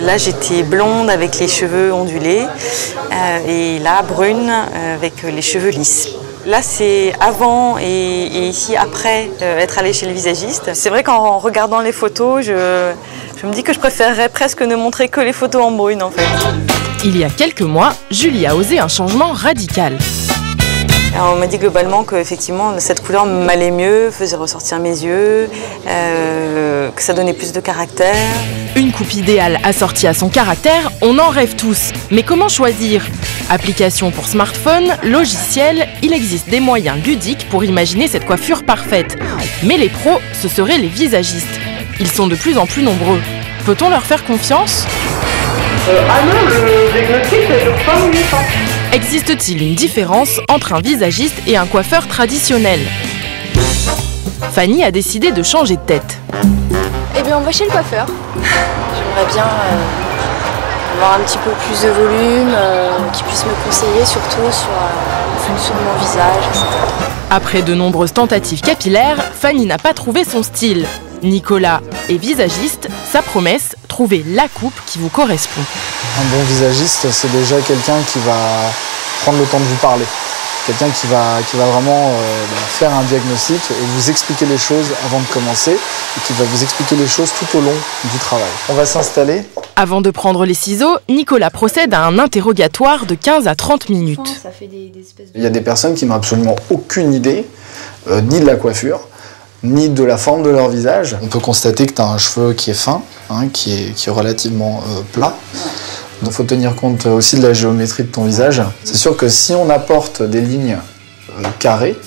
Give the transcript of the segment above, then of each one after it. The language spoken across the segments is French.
Là, j'étais blonde avec les cheveux ondulés et là, brune avec les cheveux lisses. Là, c'est avant et ici, après être allée chez le visagiste. C'est vrai qu'en regardant les photos, je me dis que je préférerais presque ne montrer que les photos en brune, en fait. Il y a quelques mois, Julie a osé un changement radical. Alors, on m'a dit globalement qu'effectivement, cette couleur m'allait mieux, faisait ressortir mes yeux, que ça donnait plus de caractère. Une coupe idéale assortie à son caractère, on en rêve tous. Mais comment choisir ? Application pour smartphone, logiciel, il existe des moyens ludiques pour imaginer cette coiffure parfaite. Mais les pros, ce seraient les visagistes. Ils sont de plus en plus nombreux. Peut-on leur faire confiance ? Ah non, le diagnostic, ça dure 5 minutes. Existe-t-il une différence entre un visagiste et un coiffeur traditionnel ? Fanny a décidé de changer de tête. Eh bien, on va chez le coiffeur. J'aimerais bien avoir un petit peu plus de volume, qu'il puisse me conseiller surtout sur la fonction de mon visage, etc. Après de nombreuses tentatives capillaires, Fanny n'a pas trouvé son style. Nicolas est visagiste, sa promesse, trouver la coupe qui vous correspond. Un bon visagiste, c'est déjà quelqu'un qui va prendre le temps de vous parler. Quelqu'un qui va vraiment faire un diagnostic et vous expliquer les choses avant de commencer et qui va vous expliquer les choses tout au long du travail. On va s'installer. Avant de prendre les ciseaux, Nicolas procède à un interrogatoire de 15 à 30 minutes. Il y a des personnes qui n'ont absolument aucune idée ni de la coiffure, ni de la forme de leur visage. On peut constater que tu as un cheveu qui est fin, qui est relativement plat. Il faut tenir compte aussi de la géométrie de ton visage. C'est sûr que si on apporte des lignes carrées,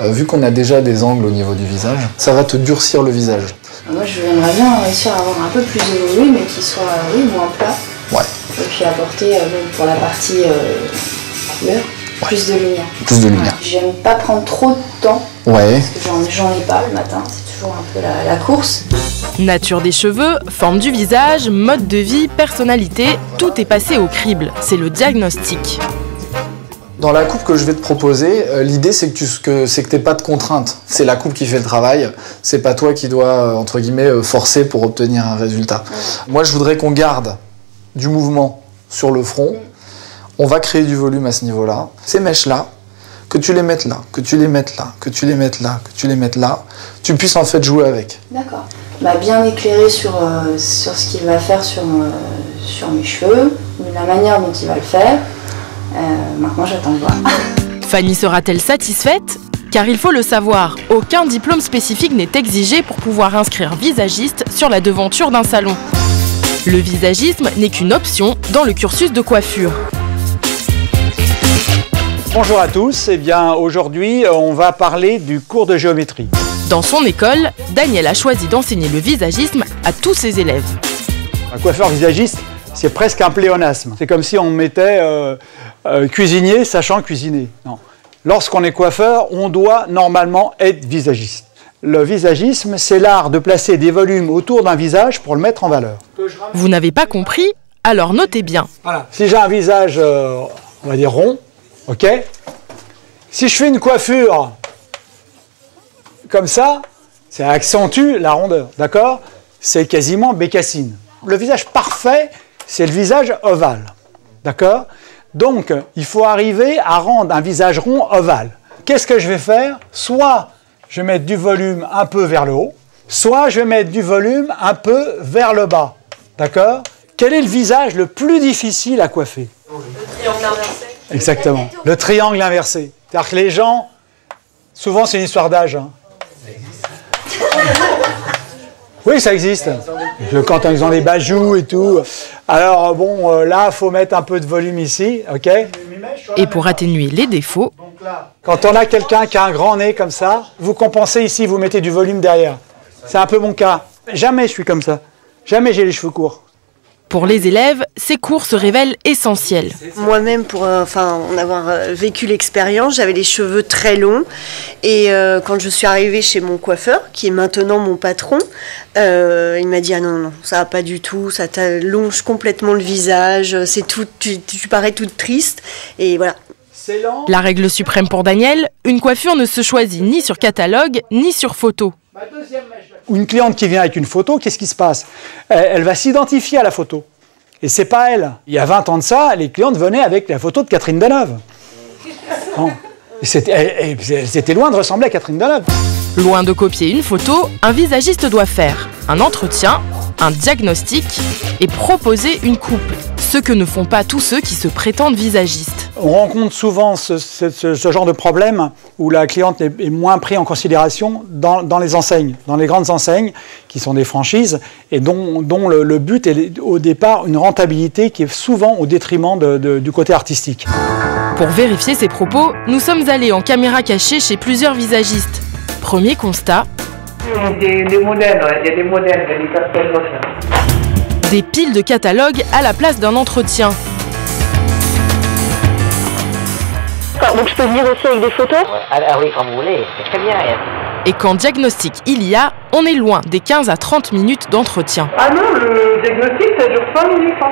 vu qu'on a déjà des angles au niveau du visage, ça va te durcir le visage. Moi, j'aimerais bien réussir à avoir un peu plus de volume et qu'il soit moins plat. Ouais. Et puis apporter, pour la partie couleur, plus de lumière. Plus de lumière. J'aime pas prendre trop de temps. Ouais. Parce que j'en ai pas le matin, c'est toujours un peu la course. Nature des cheveux, forme du visage, mode de vie, personnalité, tout est passé au crible. C'est le diagnostic. Dans la coupe que je vais te proposer, l'idée c'est que tu n'aies pas de contraintes. C'est la coupe qui fait le travail, c'est pas toi qui dois, entre guillemets, forcer pour obtenir un résultat. Moi je voudrais qu'on garde du mouvement sur le front. On va créer du volume à ce niveau-là. Ces mèches-là, que tu les mettes là, que tu les mettes là, que tu les mettes là, que tu les mettes là, tu puisses en fait jouer avec. D'accord. Bien éclairé sur ce qu'il va faire sur mes cheveux, la manière dont il va le faire. Maintenant, j'attends de voir. Fanny sera-t-elle satisfaite ? Car il faut le savoir, aucun diplôme spécifique n'est exigé pour pouvoir inscrire visagiste sur la devanture d'un salon. Le visagisme n'est qu'une option dans le cursus de coiffure. Bonjour à tous, aujourd'hui on va parler du cours de géométrie. Dans son école, Daniel a choisi d'enseigner le visagisme à tous ses élèves. Un coiffeur visagiste, c'est presque un pléonasme. C'est comme si on mettait cuisinier sachant cuisiner. Non. Lorsqu'on est coiffeur, on doit normalement être visagiste. Le visagisme, c'est l'art de placer des volumes autour d'un visage pour le mettre en valeur. Vous n'avez pas compris ? Alors notez bien. Voilà. Si j'ai un visage, on va dire rond, ok ? Si je fais une coiffure comme ça, ça accentue la rondeur, d'accord ? C'est quasiment bécassine. Le visage parfait, c'est le visage ovale, d'accord ? Donc, il faut arriver à rendre un visage rond ovale. Qu'est-ce que je vais faire ? Soit je vais mettre du volume un peu vers le haut, soit je vais mettre du volume un peu vers le bas, d'accord ? Quel est le visage le plus difficile à coiffer ? Le triangle inversé. Exactement, le triangle inversé. C'est-à-dire que les gens, souvent c'est une histoire d'âge. Oui, ça existe. Quand ils ont des bajoux et tout. Alors là, il faut mettre un peu de volume ici, ok ? Et pour atténuer les défauts, quand on a quelqu'un qui a un grand nez comme ça, vous compensez ici, vous mettez du volume derrière. C'est un peu mon cas. Jamais je suis comme ça. Jamais j'ai les cheveux courts. pour les élèves, ces cours se révèlent essentiels. Moi-même, pour en avoir vécu l'expérience, j'avais les cheveux très longs. Et quand je suis arrivée chez mon coiffeur, qui est maintenant mon patron, il m'a dit « Ah non, ça va pas du tout, ça t'allonge complètement le visage, c'est tout, tu parais toute triste. » Et voilà. La règle suprême pour Daniel, une coiffure ne se choisit ni sur catalogue, ni sur photo. Une cliente qui vient avec une photo, qu'est-ce qui se passe ? Elle va s'identifier à la photo. Et c'est pas elle. Il y a 20 ans de ça, les clientes venaient avec la photo de Catherine Deneuve. Bon. C'était loin de ressembler à Catherine Deneuve. Loin de copier une photo, un visagiste doit faire un entretien, un diagnostic et proposer une coupe. Ce que ne font pas tous ceux qui se prétendent visagistes. On rencontre souvent ce genre de problème où la cliente est moins prise en considération dans les enseignes, dans les grandes enseignes qui sont des franchises et dont le but est au départ une rentabilité qui est souvent au détriment du côté artistique. Pour vérifier ces propos, nous sommes allés en caméra cachée chez plusieurs visagistes. Premier constat. Des modèles, il y a des modèles, il y a des personnes aussi. Des piles de catalogues à la place d'un entretien. Donc je peux venir aussi avec des photos? Ah oui, quand vous voulez, c'est très bien. Et quand diagnostic il y a, on est loin des 15 à 30 minutes d'entretien. Ah non, le diagnostic, ça dure 5 minutes. Hein.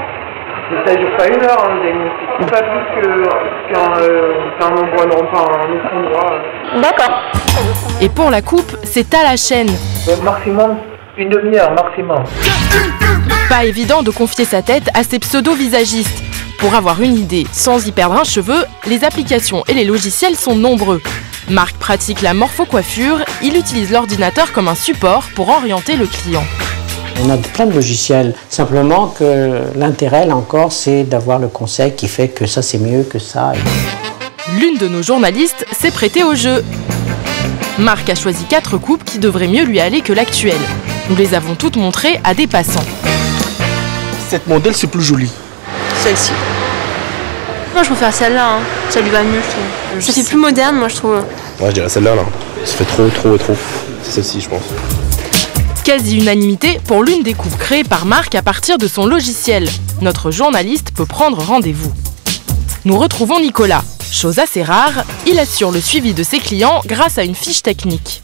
Ça dure pas 1 heure, le diagnostic. C'est pas plus qu'un endroit, non, pas un autre endroit. D'accord. Et pour la coupe, c'est à la chaîne. Maximum, 1 demi-heure, maximum. Pas évident de confier sa tête à ces pseudo-visagistes. Pour avoir une idée sans y perdre un cheveu, les applications et les logiciels sont nombreux. Marc pratique la morphocoiffure, il utilise l'ordinateur comme un support pour orienter le client. On a plein de logiciels, simplement que l'intérêt, là encore, c'est d'avoir le conseil qui fait que ça c'est mieux que ça. L'une de nos journalistes s'est prêtée au jeu. Marc a choisi 4 coupes qui devraient mieux lui aller que l'actuelle. Nous les avons toutes montrées à des passants. Cette modèle, c'est plus joli. Celle-ci. Moi je préfère celle-là, hein. Ça lui va mieux je trouve. C'est plus moderne moi je trouve. Ouais, je dirais celle-là, là. Ça fait trop. C'est celle-ci, je pense. Quasi-unanimité pour l'une des coupes créées par Marc à partir de son logiciel. Notre journaliste peut prendre rendez-vous. Nous retrouvons Nicolas. Chose assez rare, il assure le suivi de ses clients grâce à une fiche technique.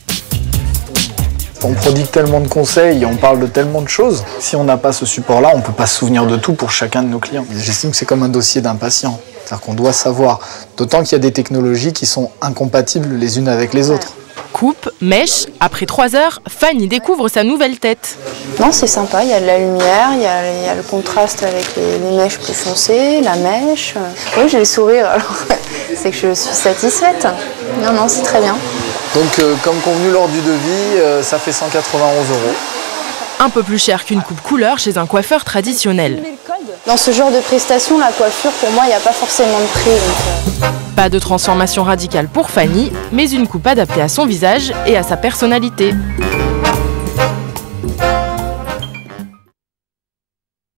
On prodigue tellement de conseils et on parle de tellement de choses. Si on n'a pas ce support-là, on ne peut pas se souvenir de tout pour chacun de nos clients. J'estime que c'est comme un dossier d'un patient. C'est-à-dire qu'on doit savoir. D'autant qu'il y a des technologies qui sont incompatibles les unes avec les autres. Coupe, mèche, après 3 heures, Fanny découvre sa nouvelle tête. Non c'est sympa, il y a de la lumière, il y a le contraste avec les mèches plus foncées, la mèche. Oui j'ai le sourire alors c'est que je suis satisfaite. Non c'est très bien. Donc comme convenu lors du devis, ça fait 191 €. Un peu plus cher qu'une coupe couleur chez un coiffeur traditionnel. Dans ce genre de prestation, la coiffure, pour moi, il n'y a pas forcément de prix. Donc Pas de transformation radicale pour Fanny, mais une coupe adaptée à son visage et à sa personnalité.